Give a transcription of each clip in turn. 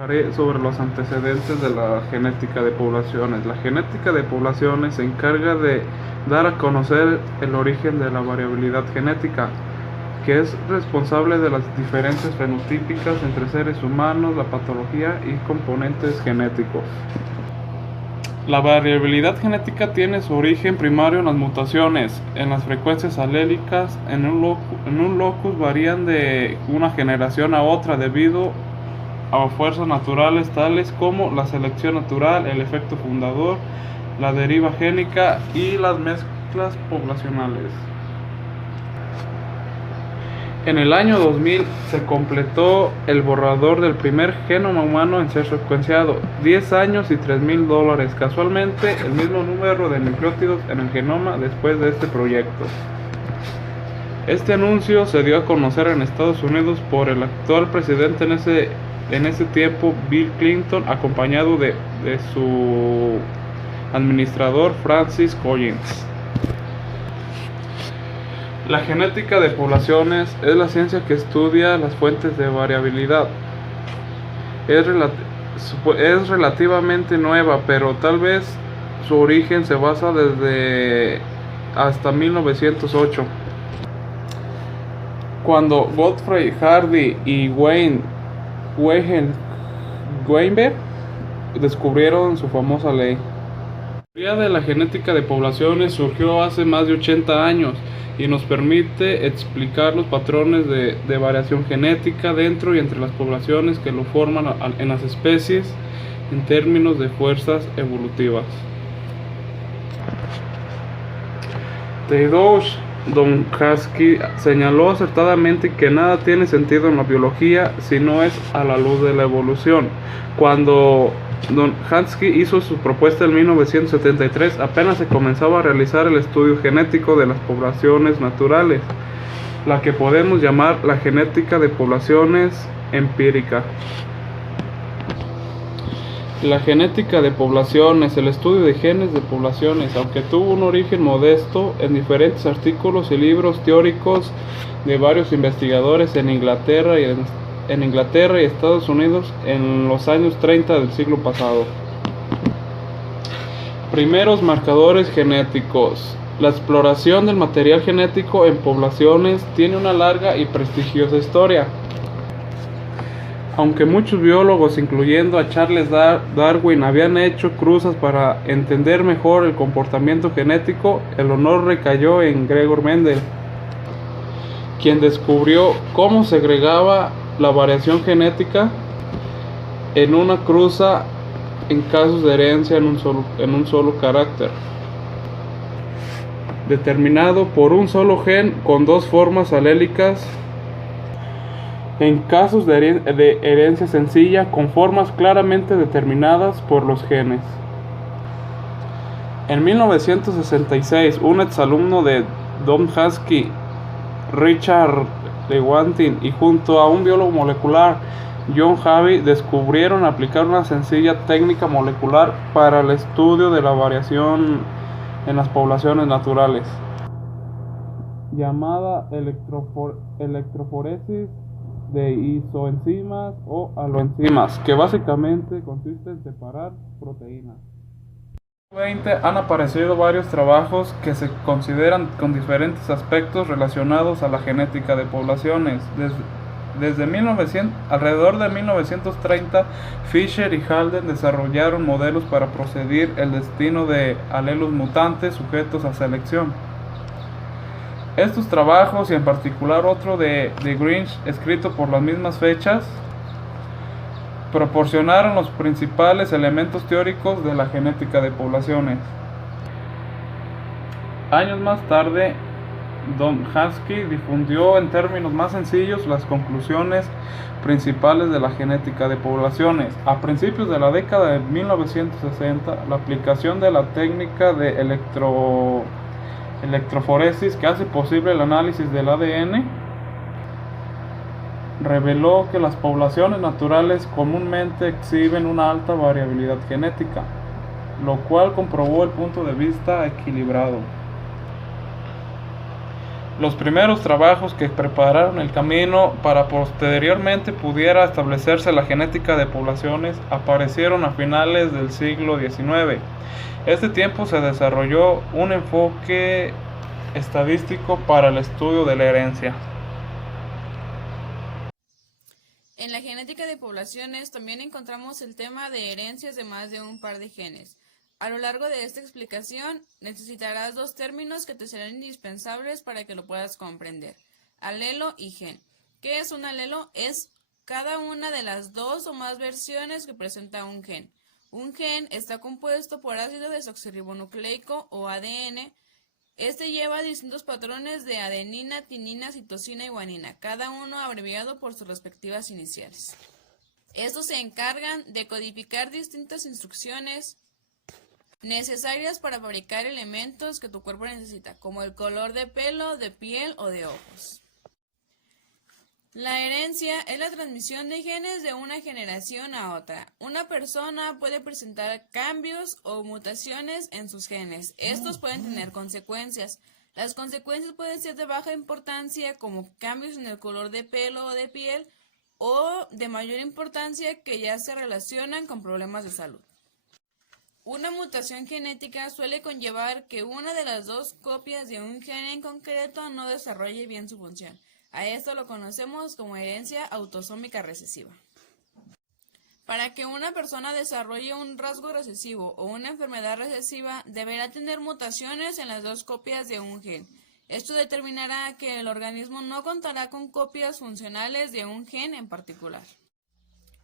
Hablaré sobre los antecedentes de la genética de poblaciones. La genética de poblaciones se encarga de dar a conocer el origen de la variabilidad genética, que es responsable de las diferencias fenotípicas entre seres humanos, la patología y componentes genéticos. La variabilidad genética tiene su origen primario en las mutaciones, en las frecuencias alélicas. En un locus varían de una generación a otra debido a fuerzas naturales tales como la selección natural, el efecto fundador, la deriva génica y las mezclas poblacionales. En el año 2000 se completó el borrador del primer genoma humano en ser secuenciado, 10 años y $3,000, casualmente el mismo número de nucleótidos en el genoma después de este proyecto. Este anuncio se dio a conocer en Estados Unidos por el actual presidente en ese tiempo, Bill Clinton, acompañado de su administrador Francis Collins. La genética de poblaciones es la ciencia que estudia las fuentes de variabilidad. Es relativamente nueva, pero tal vez su origen se basa desde hasta 1908, cuando Godfrey Hardy y Weinberg descubrieron su famosa ley. La teoría de la genética de poblaciones surgió hace más de 80 años y nos permite explicar los patrones de variación genética dentro y entre las poblaciones que lo forman en las especies en términos de fuerzas evolutivas. Tadeusz Dombrowski señaló acertadamente que nada tiene sentido en la biología si no es a la luz de la evolución. Cuando Dombrowski hizo su propuesta en 1973, apenas se comenzaba a realizar el estudio genético de las poblaciones naturales, la que podemos llamar la genética de poblaciones empírica. La genética de poblaciones, el estudio de genes de poblaciones, aunque tuvo un origen modesto en diferentes artículos y libros teóricos de varios investigadores en Inglaterra y Estados Unidos en los años 30 del siglo pasado. Primeros marcadores genéticos. La exploración del material genético en poblaciones tiene una larga y prestigiosa historia. Aunque muchos biólogos, incluyendo a Charles Darwin, habían hecho cruzas para entender mejor el comportamiento genético, el honor recayó en Gregor Mendel, quien descubrió cómo segregaba la variación genética en una cruza en casos de herencia en un solo carácter, determinado por un solo gen con dos formas alélicas. En casos de herencia sencilla, con formas claramente determinadas por los genes. En 1966, un exalumno de Dombrowski, Richard Lewontin, y junto a un biólogo molecular, John Harvey, descubrieron aplicar una sencilla técnica molecular para el estudio de la variación en las poblaciones naturales, llamada electroforesis de isoenzimas o aloenzimas, que básicamente consiste en separar proteínas. En el siglo XX han aparecido varios trabajos que se consideran con diferentes aspectos relacionados a la genética de poblaciones. Desde alrededor de 1930, Fisher y Halden desarrollaron modelos para predecir el destino de alelos mutantes sujetos a selección. Estos trabajos, y en particular otro de Greenwich, escrito por las mismas fechas, proporcionaron los principales elementos teóricos de la genética de poblaciones. Años más tarde, Dombrowski difundió en términos más sencillos las conclusiones principales de la genética de poblaciones. A principios de la década de 1960, la aplicación de la técnica de electroforesis, que hace posible el análisis del ADN, reveló que las poblaciones naturales comúnmente exhiben una alta variabilidad genética, lo cual comprobó el punto de vista equilibrado. Los primeros trabajos que prepararon el camino para posteriormente pudiera establecerse la genética de poblaciones aparecieron a finales del siglo XIX. Este tiempo se desarrolló un enfoque estadístico para el estudio de la herencia. En la genética de poblaciones también encontramos el tema de herencias de más de un par de genes. A lo largo de esta explicación necesitarás dos términos que te serán indispensables para que lo puedas comprender: alelo y gen. ¿Qué es un alelo? Es cada una de las dos o más versiones que presenta un gen. Un gen está compuesto por ácido desoxirribonucleico o ADN. Este lleva distintos patrones de adenina, timina, citosina y guanina, cada uno abreviado por sus respectivas iniciales. Estos se encargan de codificar distintas instrucciones necesarias para fabricar elementos que tu cuerpo necesita, como el color de pelo, de piel o de ojos. La herencia es la transmisión de genes de una generación a otra. Una persona puede presentar cambios o mutaciones en sus genes. Estos pueden tener consecuencias. Las consecuencias pueden ser de baja importancia, como cambios en el color de pelo o de piel, o de mayor importancia que ya se relacionan con problemas de salud. Una mutación genética suele conllevar que una de las dos copias de un gen en concreto no desarrolle bien su función. A esto lo conocemos como herencia autosómica recesiva. Para que una persona desarrolle un rasgo recesivo o una enfermedad recesiva, deberá tener mutaciones en las dos copias de un gen. Esto determinará que el organismo no contará con copias funcionales de un gen en particular.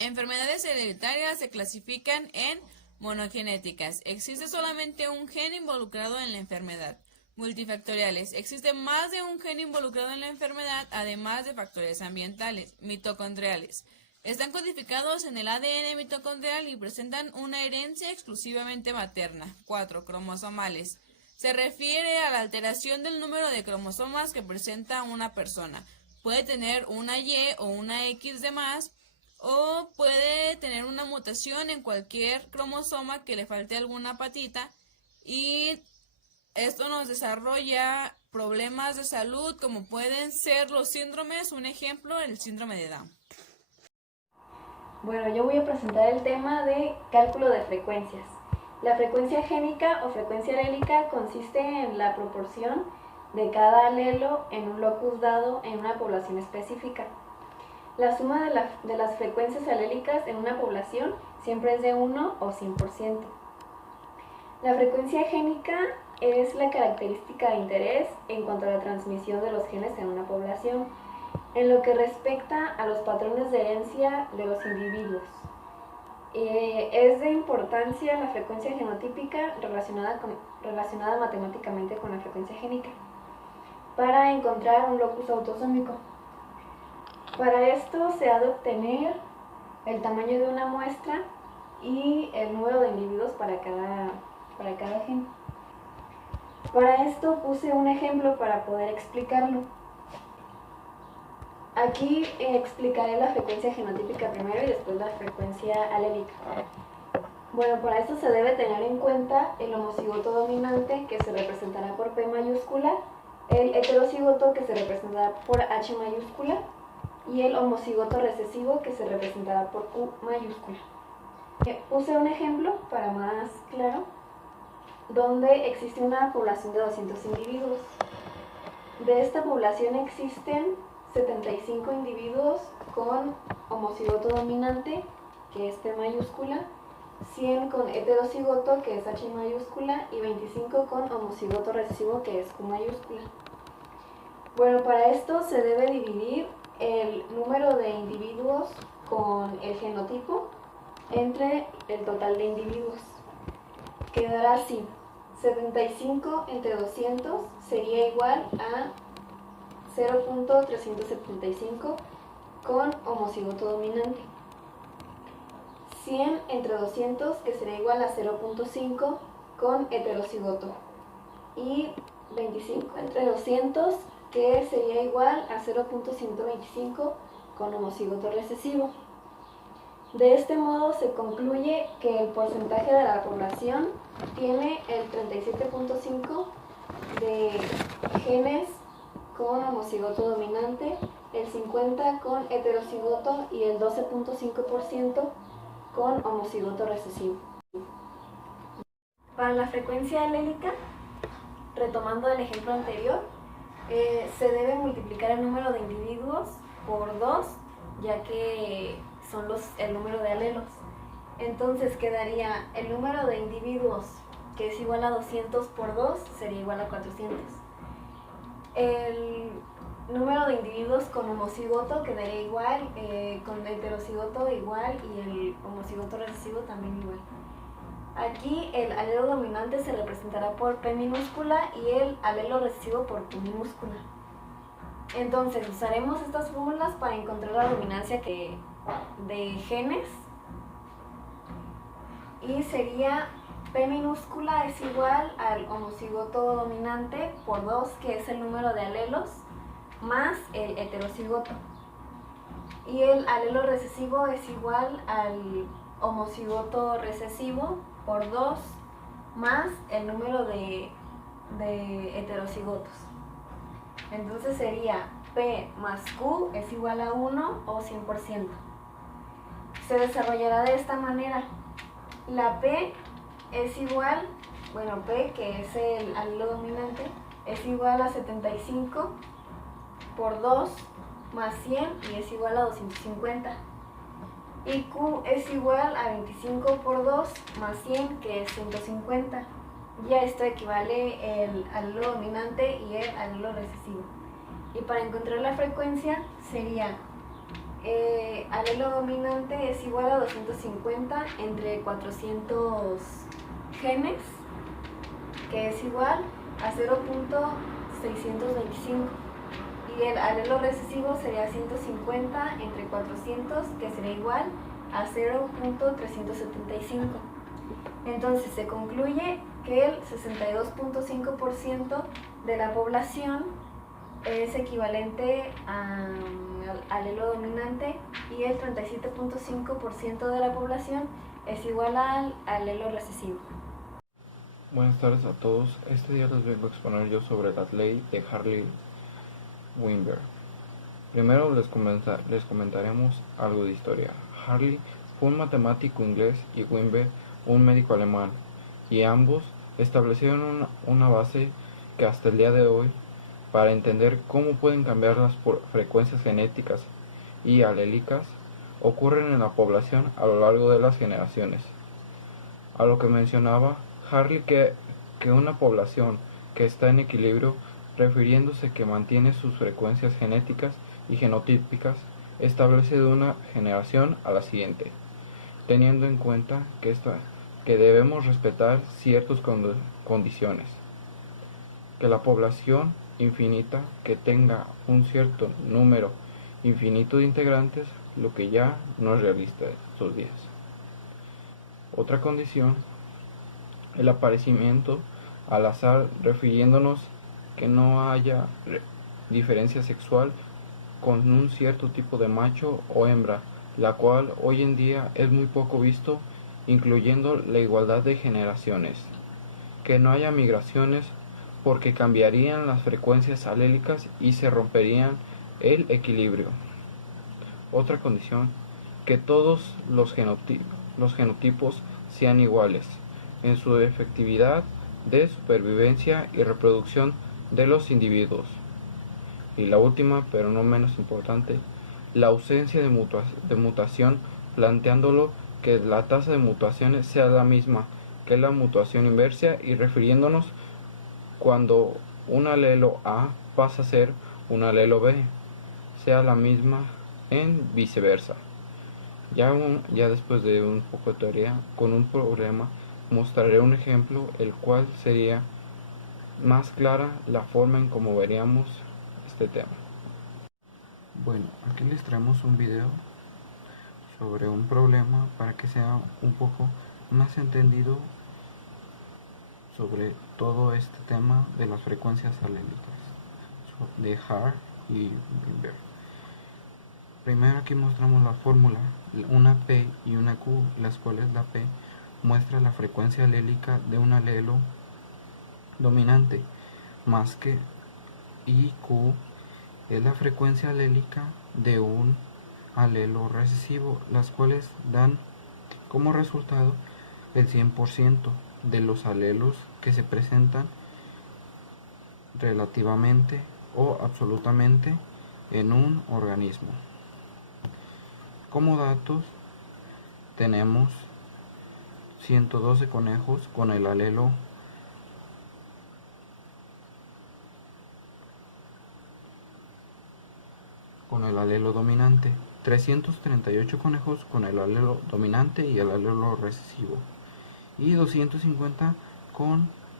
Enfermedades hereditarias se clasifican en monogenéticas. Existe solamente un gen involucrado en la enfermedad. Multifactoriales. Existe más de un gen involucrado en la enfermedad, además de factores ambientales. Mitocondriales. Están codificados en el ADN mitocondrial y presentan una herencia exclusivamente materna. 4. Cromosomales. Se refiere a la alteración del número de cromosomas que presenta una persona. Puede tener una Y o una X de más, o puede tener una mutación en cualquier cromosoma que le falte alguna patita, y esto nos desarrolla problemas de salud como pueden ser los síndromes. Un ejemplo, el síndrome de Down. Bueno, yo voy a presentar el tema de cálculo de frecuencias. La frecuencia génica o frecuencia alélica consiste en la proporción de cada alelo en un locus dado en una población específica. La suma de las frecuencias alélicas en una población siempre es de 1 o 100%. La frecuencia génica es la característica de interés en cuanto a la transmisión de los genes en una población, en lo que respecta a los patrones de herencia de los individuos. Es de importancia la frecuencia genotípica relacionada matemáticamente con la frecuencia génica para encontrar un locus autosómico. Para esto se ha de obtener el tamaño de una muestra y el número de individuos para cada gen. Para esto puse un ejemplo para poder explicarlo. Aquí explicaré la frecuencia genotípica primero y después la frecuencia alélica. Bueno, para esto se debe tener en cuenta el homocigoto dominante, que se representará por P mayúscula, el heterocigoto, que se representará por H mayúscula, y el homocigoto recesivo, que se representará por Q mayúscula. Puse un ejemplo para más claro, donde existe una población de 200 individuos. De esta población existen 75 individuos con homocigoto dominante, que es P mayúscula, 100 con heterocigoto, que es H mayúscula, y 25 con homocigoto recesivo, que es Q mayúscula. Bueno, para esto se debe dividir el número de individuos con el genotipo entre el total de individuos. Quedará así: 75 entre 200 sería igual a 0.375 con homocigoto dominante. 100 entre 200, que será igual a 0.5 con heterocigoto. Y 25 entre 200, que sería igual a 0.125 con homocigoto recesivo. De este modo se concluye que el porcentaje de la población tiene el 37.5 de genes con homocigoto dominante, el 50% con heterocigoto y el 12.5% con homocigoto recesivo. Para la frecuencia alélica, retomando el ejemplo anterior, se debe multiplicar el número de individuos por 2, ya que son el número de alelos. Entonces quedaría el número de individuos, que es igual a 200 por 2, sería igual a 400. El número de individuos con homocigoto quedaría igual, con heterocigoto igual y el homocigoto recesivo también igual. Aquí el alelo dominante se representará por P minúscula y el alelo recesivo por Q minúscula. Entonces usaremos estas fórmulas para encontrar la dominancia de genes, y sería P minúscula es igual al homocigoto dominante por 2, que es el número de alelos, más el heterocigoto. Y el alelo recesivo es igual al homocigoto recesivo por 2, más el número de heterocigotos. Entonces sería P más Q es igual a 1 o 100%. Se desarrollará de esta manera. La P es igual, P, que es el alelo dominante, es igual a 75 por 2 más 100 y es igual a 250. Y Q es igual a 25 por 2 más 100, que es 150. Y a esto equivale el alelo dominante y el alelo recesivo. Y para encontrar la frecuencia sería alelo dominante es igual a 250 entre 400 genes, que es igual a 0.625. Y el alelo recesivo sería 150 entre 400, que sería igual a 0.375. Entonces se concluye que el 62.5% de la población es equivalente al alelo dominante y el 37.5% de la población es igual al alelo recesivo. Buenas tardes a todos. Este día les vengo a exponer yo sobre la ley de Hartley-Weinberg. Primero les comentaremos algo de historia. Hartley fue un matemático inglés y Weinberg un médico alemán, y ambos establecieron una base que hasta el día de hoy para entender cómo pueden cambiar las frecuencias genéticas y alélicas ocurren en la población a lo largo de las generaciones. A lo que mencionaba Hartley que una población que está en equilibrio, refiriéndose que mantiene sus frecuencias genéticas y genotípicas, establece de una generación a la siguiente, teniendo en cuenta que debemos respetar ciertas condiciones, que la población infinita que tenga un cierto número infinito de integrantes, lo que ya no es realista estos días. Otra condición, el aparecimiento al azar, refiriéndonos que no haya diferencia sexual con un cierto tipo de macho o hembra, la cual hoy en día es muy poco visto, incluyendo la igualdad de generaciones, que no haya migraciones porque cambiarían las frecuencias alélicas y se romperían el equilibrio. Otra condición, que todos los genotipos sean iguales en su efectividad de supervivencia y reproducción de los individuos. Y la última, pero no menos importante, la ausencia de mutación, planteándolo que la tasa de mutaciones sea la misma que la mutación inversa y refiriéndonos cuando un alelo A pasa a ser un alelo B, sea la misma en viceversa. Ya después de un poco de teoría, con un problema, mostraré un ejemplo, el cual sería más clara la forma en cómo veríamos este tema. Bueno, aquí les traemos un video sobre un problema para que sea un poco más entendido sobre todo este tema de las frecuencias alélicas de Hart y Weinberg. Primero aquí mostramos la fórmula, una P y una Q, las cuales la P muestra la frecuencia alélica de un alelo dominante, más que y Q es la frecuencia alélica de un alelo recesivo, las cuales dan como resultado el 100% de los alelos que se presentan relativamente o absolutamente en un organismo. Como datos tenemos 112 conejos con el alelo dominante, 338 conejos con el alelo dominante y el alelo recesivo, y 250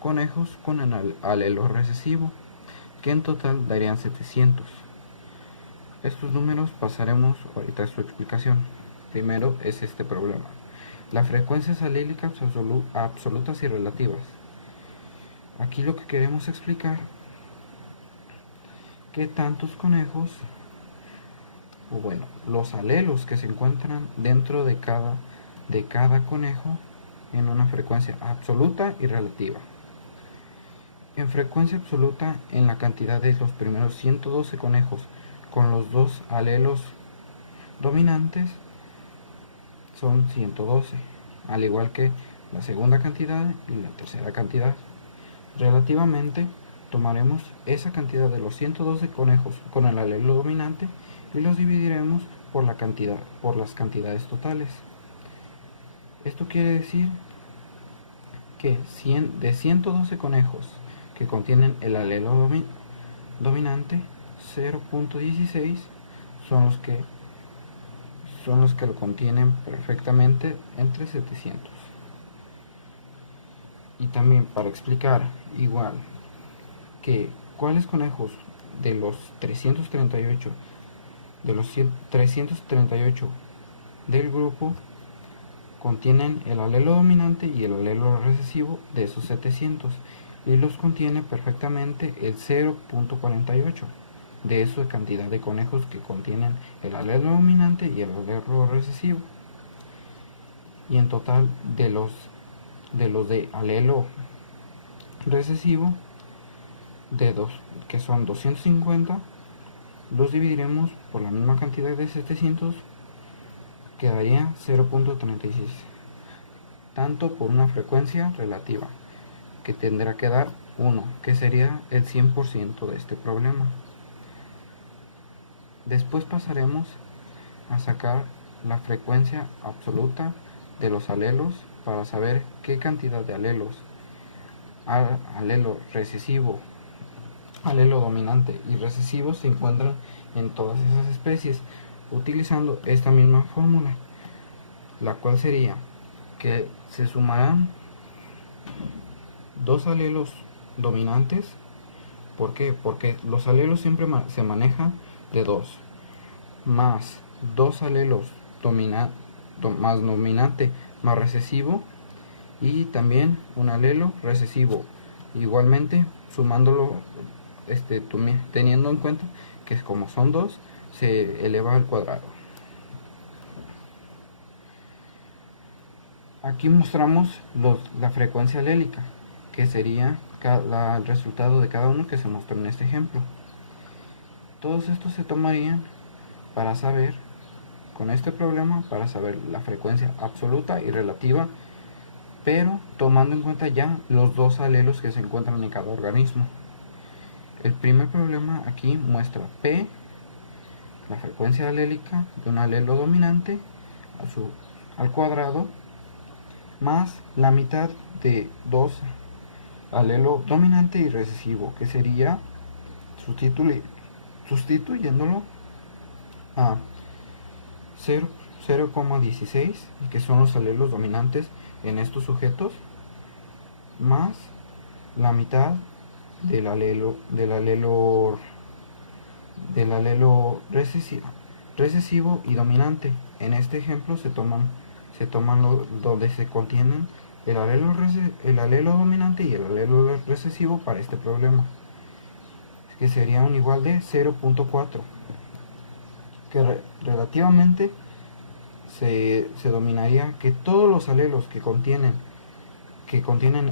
conejos con el alelo recesivo, que en total darían 700. Estos números pasaremos ahorita a su explicación. Primero es este problema: las frecuencias alélicas absolutas y relativas. Aquí lo que queremos explicar, que tantos conejos, o bueno, los alelos que se encuentran dentro de cada conejo en una frecuencia absoluta y relativa. En frecuencia absoluta, en la cantidad de los primeros 112 conejos con los dos alelos dominantes son 112, al igual que la segunda cantidad y la tercera cantidad. Relativamente, tomaremos esa cantidad de los 112 conejos con el alelo dominante y los dividiremos por las cantidades totales. Esto quiere decir que de 112 conejos que contienen el alelo dominante, 0.16 son los que lo contienen perfectamente, entre 700. Y también para explicar igual que cuáles conejos de los 338 del grupo contienen el alelo dominante y el alelo recesivo de esos 700, y los contiene perfectamente el 0.48 de esa cantidad de conejos que contienen el alelo dominante y el alelo recesivo. Y en total de los de alelo recesivo, que son 250, los dividiremos por la misma cantidad de 700, quedaría 0.36, tanto por una frecuencia relativa, que tendrá que dar 1, que sería el 100% de este problema. Después pasaremos a sacar la frecuencia absoluta de los alelos para saber qué cantidad de alelos, alelo recesivo, alelo dominante y recesivo, se encuentran en todas esas especies, utilizando esta misma fórmula, la cual sería que se sumarán dos alelos dominantes. ¿Por qué? Porque los alelos siempre se manejan de 2, más 2 alelos más dominante más recesivo, y también un alelo recesivo, igualmente sumándolo, teniendo en cuenta que como son 2, se eleva al cuadrado. Aquí mostramos la frecuencia alélica, que sería el resultado de cada uno que se mostró en este ejemplo. Todos estos se tomarían para saber, con este problema, para saber la frecuencia absoluta y relativa, pero tomando en cuenta ya los dos alelos que se encuentran en cada organismo. El primer problema aquí muestra P, la frecuencia alélica de un alelo dominante al cuadrado, más la mitad de 2 alelo dominante y recesivo, que sería, sustituyéndolo a 0,16, que son los alelos dominantes en estos sujetos, más la mitad del alelo recesivo y dominante. En este ejemplo se toman donde se contienen el alelo dominante y el alelo recesivo para este problema, que sería un igual de 0.4, que relativamente se dominaría que todos los alelos que contienen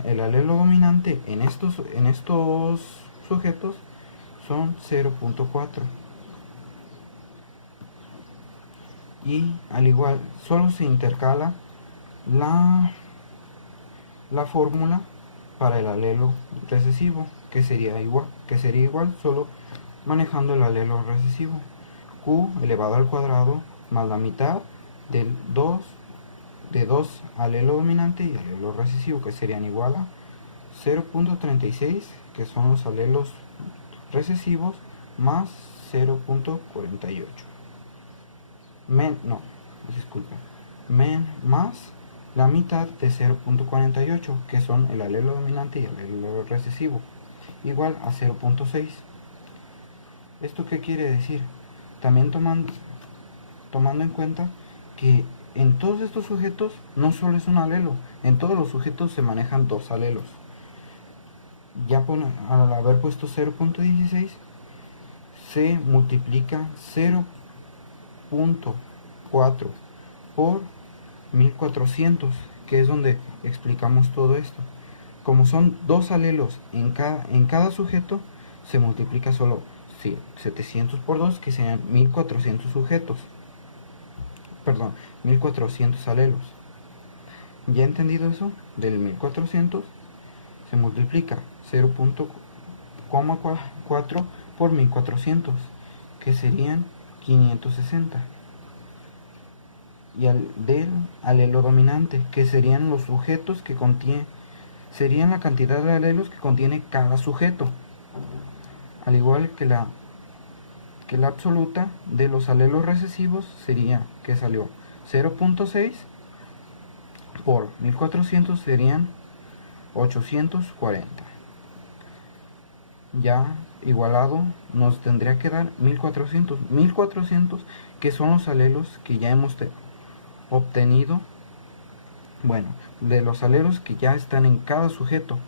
el alelo dominante en estos sujetos son 0.4, y al igual solo se intercala la fórmula para el alelo recesivo, que sería igual solo manejando el alelo recesivo. Q elevado al cuadrado más la mitad de dos alelo dominante y alelo recesivo, que serían igual a 0.36, que son los alelos recesivos, más 0.48. Más la mitad de 0.48, que son el alelo dominante y el alelo recesivo, igual a 0.6. ¿Esto qué quiere decir? También tomando en cuenta que en todos estos sujetos no solo es un alelo, en todos los sujetos se manejan dos alelos. Ya al haber puesto 0.16 se multiplica 0.4 por 1400, que es donde explicamos todo esto. Como son dos alelos en cada sujeto, se multiplica solo 700 por 2, que serían 1400 sujetos. Perdón, 1400 alelos. Ya entendido eso, del 1400 se multiplica 0.4 por 1400, que serían 560. Y del alelo dominante, que serían los sujetos que serían la cantidad de alelos que contiene cada sujeto, al igual que la absoluta de los alelos recesivos sería, que salió 0.6 por 1400, serían 840. Ya igualado nos tendría que dar 1400, que son los alelos que ya hemos obtenido, bueno, de los alelos que ya están en cada sujeto.